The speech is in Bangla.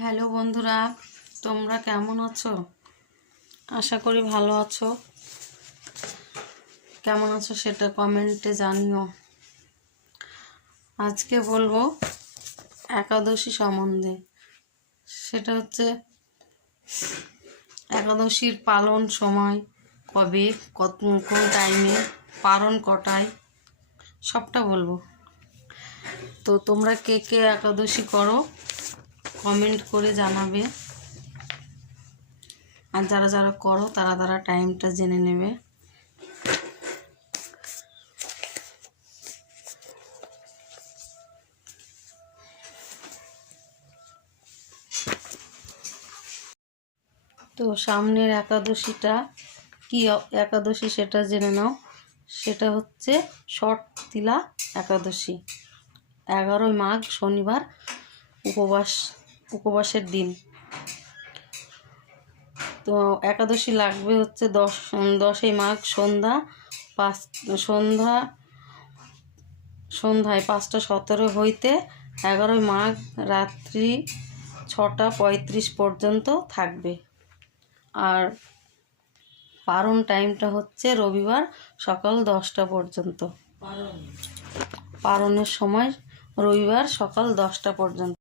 হ্যালো বন্ধুরা, তোমরা কেমন আছো? আশা করি ভালো আছো। কেমন আছো সেটা কমেন্টে জানিও। আজকে বলবো একাদশী সম্বন্ধে। সেটা হচ্ছে একাদশীর পালন সময় কবে, কোন টাইমে, পালন কটায়, সবটা বলবো। তো তোমরা কে কে একাদশী করো কমেন্ট করে জানাবে, আর যারা যারা করো তারা টাইমটা জেনে নেবে। তো সামনের একাদশীটা কি একাদশী সেটা জেনে নাও। সেটা হচ্ছে শর্তিলা একাদশী, 11ই মাঘ শনিবার, উপবাসের দিন। তো একাদশী লাগবে হচ্ছে 10ই মাঘ সন্ধ্যায় 5:17 হইতে 11ই মাঘ রাত্রি 6:35 পর্যন্ত থাকবে। আর পারণ টাইমটা হচ্ছে রবিবার সকাল 10টা পর্যন্ত। পারণের সময় রবিবার সকাল 10টা পর্যন্ত।